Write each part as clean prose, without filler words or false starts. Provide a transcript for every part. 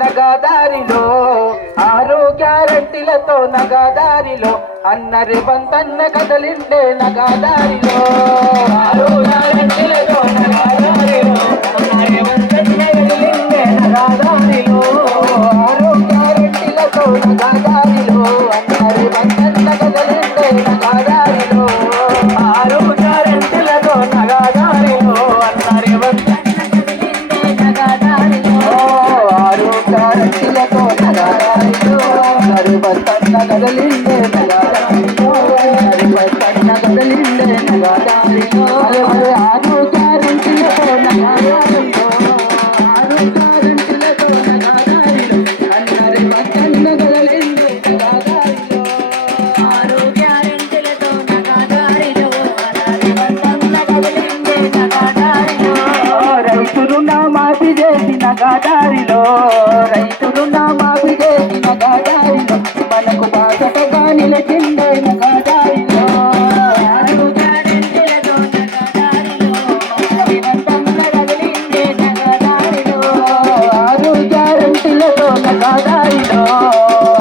నగదారిలో ఆరు గ్యారెంటీలతో నగదారిలో అన్నరి బంతన్న కదలిండే నగదారిలో ఆరు గ్యారెంటీలతో నగదారిలో అన్నరి బంతన్న కదలిండే నగదారిలో ఆరు గ్యారెంటీలతో నగదారిలో అన్నరి బంతన్న కదలిండే నగదారిలో ఆరు గ్యారెంటీలతో నగదారిలో అన్నరి బంతన్న కదలిండే నగదారిలో ఆరు గ్యారెంటీలతో నగదారిలో అన్నరి బంతన్న కదలిండే నగదారిలో అన్నరి బంతన్న కదలిండే నగదారిలో ఆరు గ్యారెంటీలతో నగదారిలో ఆరు గ్యారెంటీలతో నగదారిలో అన్నరి బంతన్న కదలిండే నగదారిలో ఆరు గ్యారెంటీలతో నగదారిలో అన్నరి బంతన్న కదలిండే నగదారిలో రైతు రుణమాఫీ చేసిన నగదారిలో రైతు రుణమాఫీ చేసిన నగదారిలో మనకు బాసటగా నిలిచిందే నగదారిలో ఆరు గ్యారెంటీలతో నగదారిలో అన్నరి బంతన్న కదలిండే నగదారిలో ఆరు గ్యారెంటీలతో నగదారిలో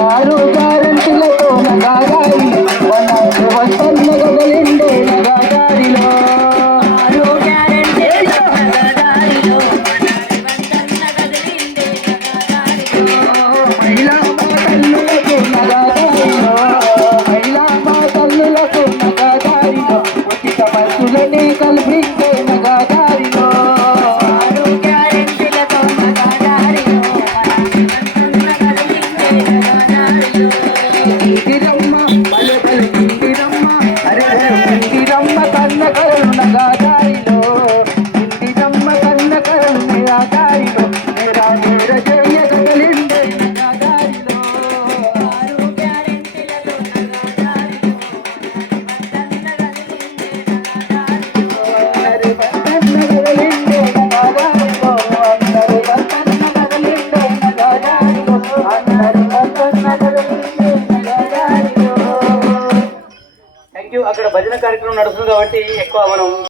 ఆరు గ్యారెంటీలతో నగదారిలో అన్నరి బంతన్న కదలిండే నగదారిలో ఆరు గ్యారెంటీలతో నగదారిలో అన్నరి బంతన్న కదలిండే నగదారిలో మహిళా తల్లులకు నగదారిలో మహిళా తల్లులకు నగదారిలో ఉచిత బస్సులనే కల్పించే నగదారిలో ఆరు గ్యారెంటీలతో నగదారిలో అన్నరి బంతన్న కదలిండే నగదారిలో ఇందిరమ్మ బలె బలె ఇందిరమ్మ అరే ఇందిరమ్మ కన్న కరుణ నగదారిలో ఇందిరమ్మ కన్న కరుణ నగదారిలో నేరా నేర జయ కదలిండే నగదారిలో ఆరు గ్యారెంటీలతో నగదారిలో అన్నరి బంతన్న కదలిండే నగదారిలో అన్నరి బంతన్న కదలిండే నగదారిలో అన్నరి బంతన్న కదలిండే నగదారిలో. Thank you. అక్కడ భజన కార్యక్రమం నడుస్తుంది కాబట్టి ఎక్కువ మనం